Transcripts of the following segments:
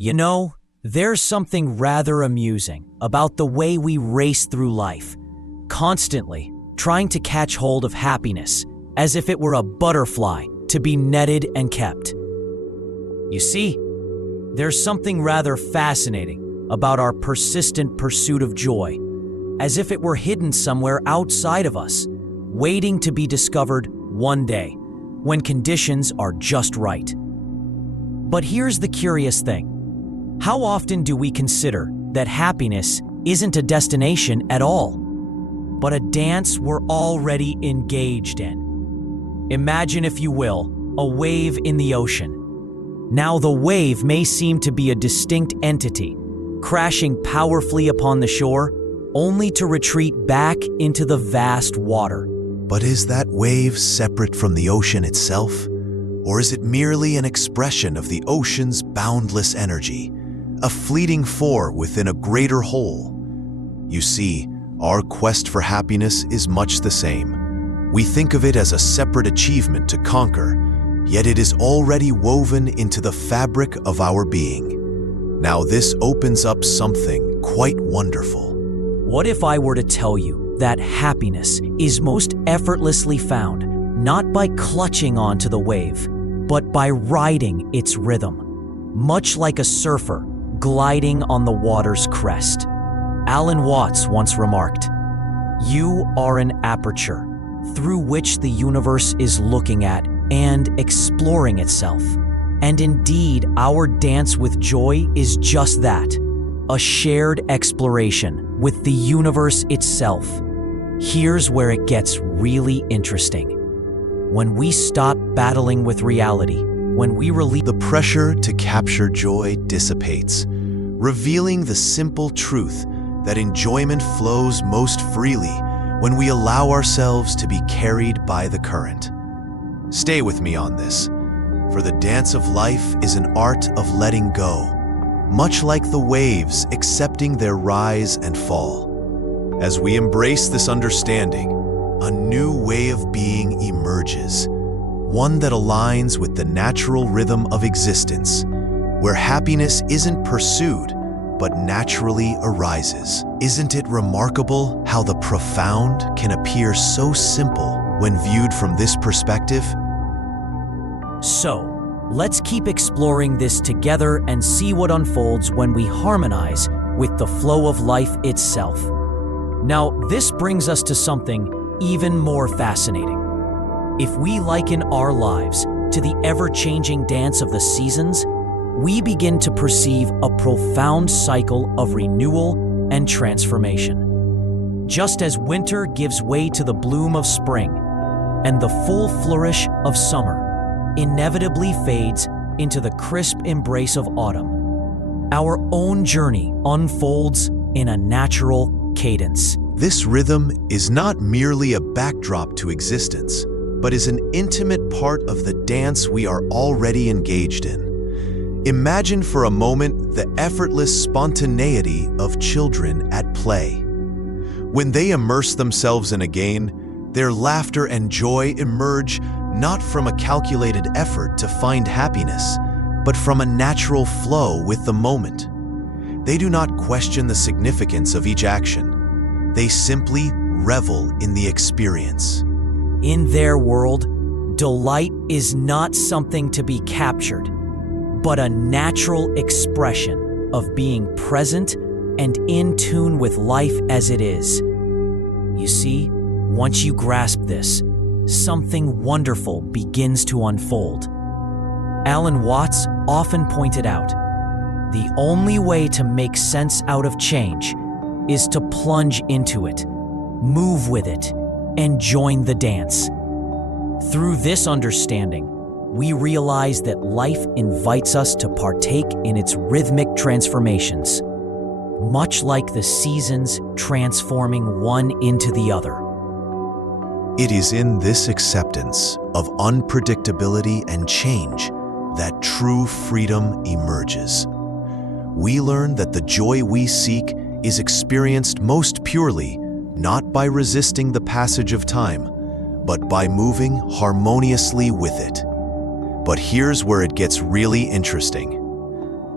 You know, there's something rather amusing about the way we race through life, constantly trying to catch hold of happiness as if it were a butterfly to be netted and kept. You see, there's something rather fascinating about our persistent pursuit of joy, as if it were hidden somewhere outside of us, waiting to be discovered one day when conditions are just right. But here's the curious thing. How often do we consider that happiness isn't a destination at all, but a dance we're already engaged in? Imagine, if you will, a wave in the ocean. Now, the wave may seem to be a distinct entity, crashing powerfully upon the shore, only to retreat back into the vast water. But is that wave separate from the ocean itself? Or is it merely an expression of the ocean's boundless energy, a fleeting form within a greater whole? You see, our quest for happiness is much the same. We think of it as a separate achievement to conquer, yet it is already woven into the fabric of our being. Now this opens up something quite wonderful. What if I were to tell you that happiness is most effortlessly found not by clutching onto the wave, but by riding its rhythm, much like a surfer gliding on the water's crest? Alan Watts once remarked, "You are an aperture through which the universe is looking at and exploring itself." And indeed, our dance with joy is just that, a shared exploration with the universe itself. Here's where it gets really interesting. When we stop battling with reality, when we release the pressure to capture joy dissipates, revealing the simple truth that enjoyment flows most freely when we allow ourselves to be carried by the current. Stay with me on this, for the dance of life is an art of letting go, much like the waves accepting their rise and fall. As we embrace this understanding, a new way of being emerges, one that aligns with the natural rhythm of existence, where happiness isn't pursued, but naturally arises. Isn't it remarkable how the profound can appear so simple when viewed from this perspective? So, let's keep exploring this together and see what unfolds when we harmonize with the flow of life itself. Now, this brings us to something even more fascinating. If we liken our lives to the ever-changing dance of the seasons, we begin to perceive a profound cycle of renewal and transformation. Just as winter gives way to the bloom of spring, and the full flourish of summer inevitably fades into the crisp embrace of autumn, our own journey unfolds in a natural cadence. This rhythm is not merely a backdrop to existence, but is an intimate part of the dance we are already engaged in. Imagine for a moment the effortless spontaneity of children at play. When they immerse themselves in a game, their laughter and joy emerge not from a calculated effort to find happiness, but from a natural flow with the moment. They do not question the significance of each action. They simply revel in the experience. In their world, delight is not something to be captured, but a natural expression of being present and in tune with life as it is. You see, once you grasp this, something wonderful begins to unfold. Alan Watts often pointed out, the only way to make sense out of change is to plunge into it, move with it, and join the dance. Through this understanding, we realize that life invites us to partake in its rhythmic transformations, much like the seasons transforming one into the other. It is in this acceptance of unpredictability and change that true freedom emerges. We learn that the joy we seek is experienced most purely not by resisting the passage of time, but by moving harmoniously with it. But here's where it gets really interesting.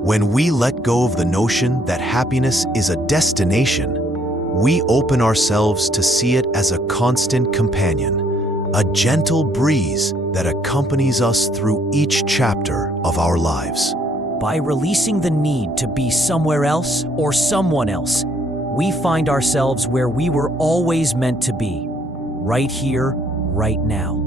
When we let go of the notion that happiness is a destination, we open ourselves to see it as a constant companion, a gentle breeze that accompanies us through each chapter of our lives. By releasing the need to be somewhere else or someone else, we find ourselves where we were always meant to be, right here, right now.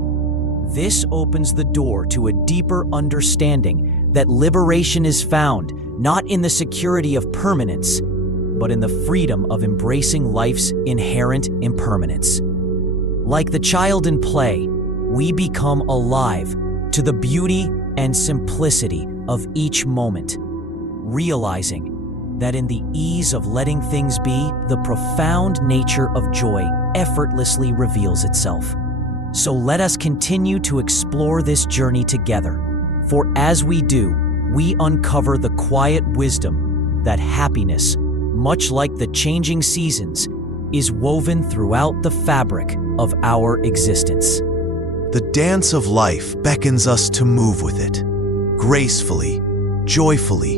This opens the door to a deeper understanding that liberation is found not in the security of permanence, but in the freedom of embracing life's inherent impermanence. Like the child in play, we become alive to the beauty and simplicity of each moment, realizing that in the ease of letting things be, the profound nature of joy effortlessly reveals itself. So let us continue to explore this journey together, for as we do, we uncover the quiet wisdom that happiness, much like the changing seasons, is woven throughout the fabric of our existence. The dance of life beckons us to move with it, gracefully, joyfully,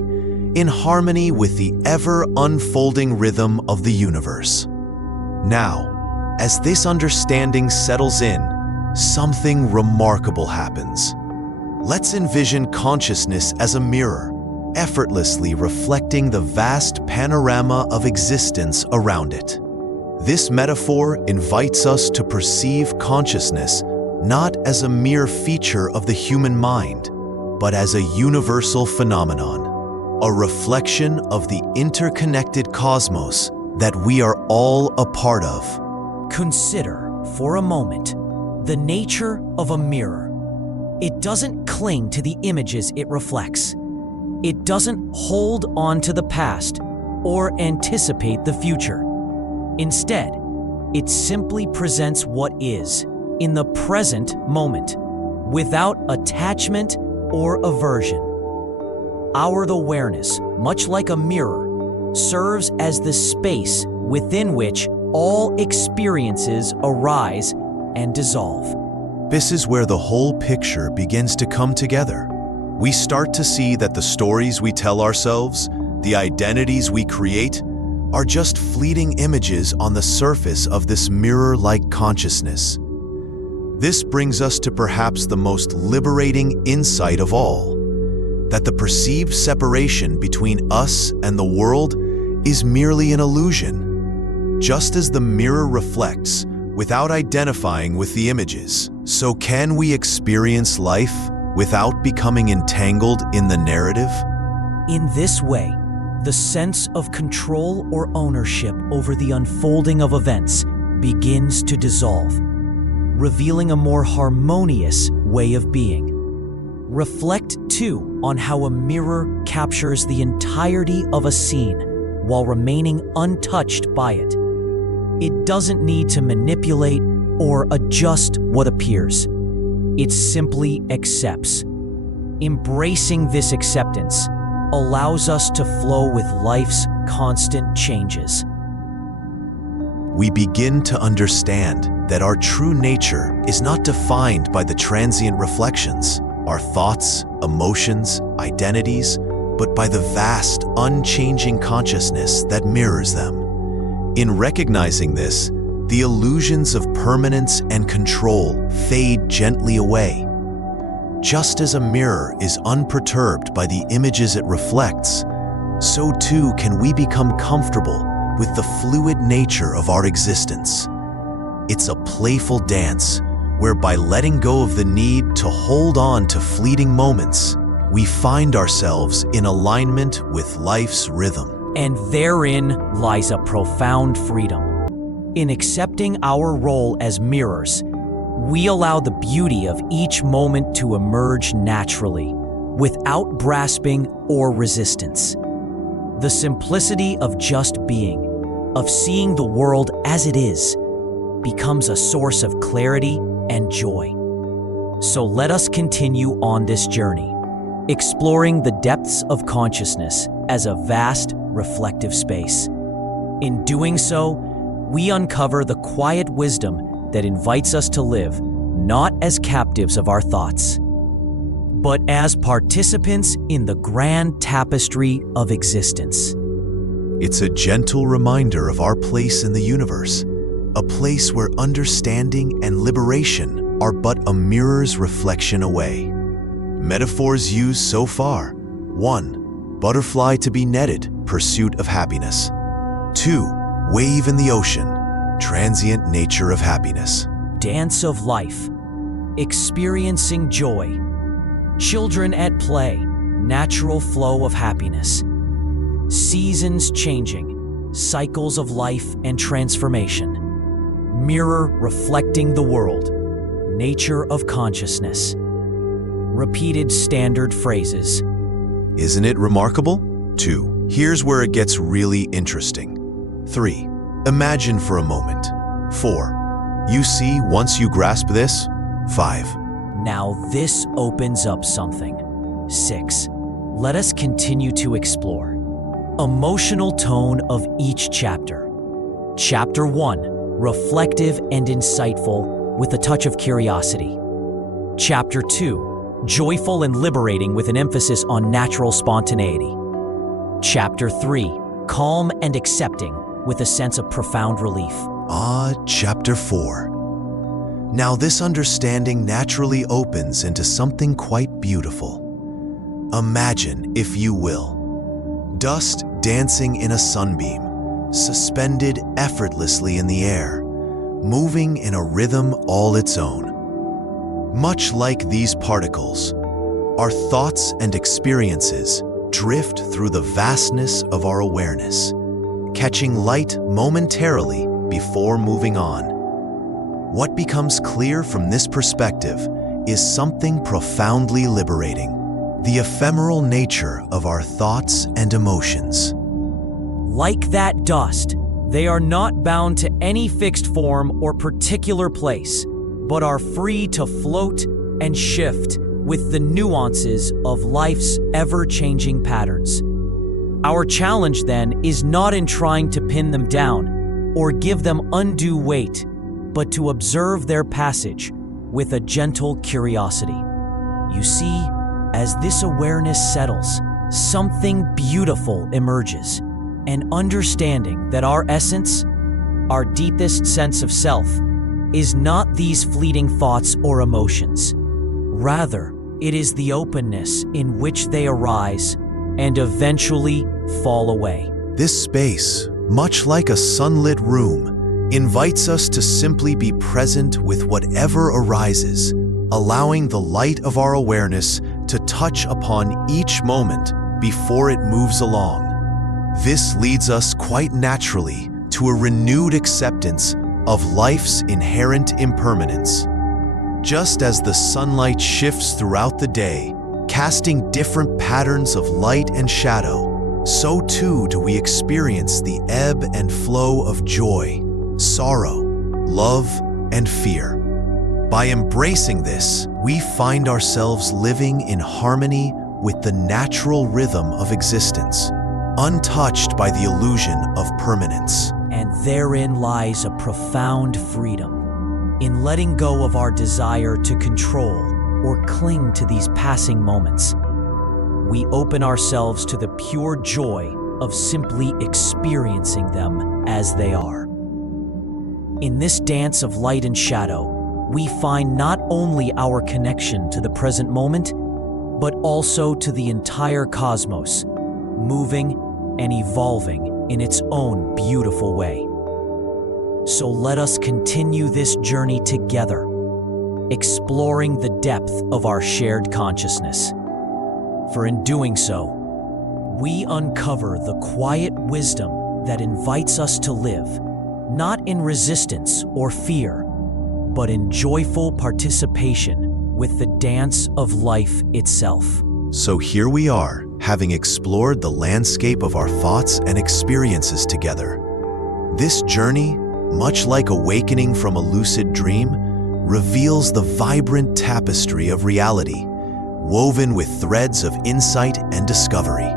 in harmony with the ever-unfolding rhythm of the universe. Now, as this understanding settles in, something remarkable happens. Let's envision consciousness as a mirror, effortlessly reflecting the vast panorama of existence around it. This metaphor invites us to perceive consciousness not as a mere feature of the human mind, but as a universal phenomenon, a reflection of the interconnected cosmos that we are all a part of. Consider, for a moment, the nature of a mirror. It doesn't cling to the images it reflects. It doesn't hold on to the past or anticipate the future. Instead, it simply presents what is in the present moment, without attachment or aversion. Our awareness, much like a mirror, serves as the space within which all experiences arise and dissolve. This is where the whole picture begins to come together. We start to see that the stories we tell ourselves, the identities we create, are just fleeting images on the surface of this mirror-like consciousness. This brings us to perhaps the most liberating insight of all, that the perceived separation between us and the world is merely an illusion. Just as the mirror reflects without identifying with the images, so can we experience life without becoming entangled in the narrative? In this way, the sense of control or ownership over the unfolding of events begins to dissolve, revealing a more harmonious way of being. Reflect, too, on how a mirror captures the entirety of a scene while remaining untouched by it. It doesn't need to manipulate or adjust what appears. It simply accepts. Embracing this acceptance allows us to flow with life's constant changes. We begin to understand that our true nature is not defined by the transient reflections, our thoughts, emotions, identities, but by the vast, unchanging consciousness that mirrors them. In recognizing this, the illusions of permanence and control fade gently away. Just as a mirror is unperturbed by the images it reflects, so too can we become comfortable with the fluid nature of our existence. It's a playful dance where, by letting go of the need to hold on to fleeting moments, we find ourselves in alignment with life's rhythm. And therein lies a profound freedom. In accepting our role as mirrors, we allow the beauty of each moment to emerge naturally, without grasping or resistance. The simplicity of just being, of seeing the world as it is, becomes a source of clarity and joy. So let us continue on this journey, exploring the depths of consciousness as a vast, reflective space. In doing so, we uncover the quiet wisdom that invites us to live not as captives of our thoughts, but as participants in the grand tapestry of existence. It's a gentle reminder of our place in the universe, a place where understanding and liberation are but a mirror's reflection away. Metaphors used so far: 1. Butterfly to be netted, pursuit of happiness. 2. Wave in the ocean, transient nature of happiness. Dance of life, experiencing joy. Children at play, natural flow of happiness. Seasons changing, cycles of life and transformation. Mirror reflecting the world, nature of consciousness. Repeated standard phrases. Isn't it remarkable? 2. Here's where it gets really interesting. 3. Imagine for a moment. 4. You see once you grasp this. 5. Now this opens up something. 6. Let us continue to explore. Emotional tone of each chapter. Chapter 1, reflective and insightful with a touch of curiosity. Chapter 2, joyful and liberating with an emphasis on natural spontaneity. Chapter 3, calm and accepting with a sense of profound relief. Chapter 4. Now this understanding naturally opens into something quite beautiful. Imagine, if you will, dust dancing in a sunbeam, suspended effortlessly in the air, moving in a rhythm all its own. Much like these particles, our thoughts and experiences drift through the vastness of our awareness, catching light momentarily before moving on. What becomes clear from this perspective is something profoundly liberating: the ephemeral nature of our thoughts and emotions. Like that dust, they are not bound to any fixed form or particular place, but are free to float and shift with the nuances of life's ever-changing patterns. Our challenge, then, is not in trying to pin them down or give them undue weight, but to observe their passage with a gentle curiosity. You see, as this awareness settles, something beautiful emerges, an understanding that our essence, our deepest sense of self, is not these fleeting thoughts or emotions. Rather, it is the openness in which they arise and eventually fall away. This space, much like a sunlit room, invites us to simply be present with whatever arises, allowing the light of our awareness to touch upon each moment before it moves along. This leads us quite naturally to a renewed acceptance of life's inherent impermanence. Just as the sunlight shifts throughout the day, casting different patterns of light and shadow, so too do we experience the ebb and flow of joy, sorrow, love, and fear. By embracing this, we find ourselves living in harmony with the natural rhythm of existence, untouched by the illusion of permanence. And therein lies a profound freedom, in letting go of our desire to control or cling to these passing moments. We open ourselves to the pure joy of simply experiencing them as they are. In this dance of light and shadow, we find not only our connection to the present moment, but also to the entire cosmos, moving and evolving in its own beautiful way. So let us continue this journey together, exploring the depth of our shared consciousness. For in doing so, we uncover the quiet wisdom that invites us to live, not in resistance or fear, but in joyful participation with the dance of life itself. So here we are, having explored the landscape of our thoughts and experiences together. This journey, much like awakening from a lucid dream, reveals the vibrant tapestry of reality, woven with threads of insight and discovery.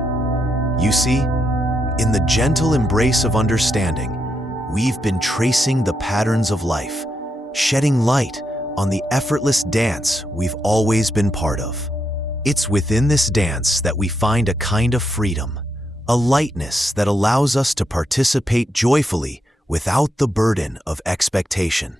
You see, in the gentle embrace of understanding, we've been tracing the patterns of life, shedding light on the effortless dance we've always been part of. It's within this dance that we find a kind of freedom, a lightness that allows us to participate joyfully without the burden of expectation.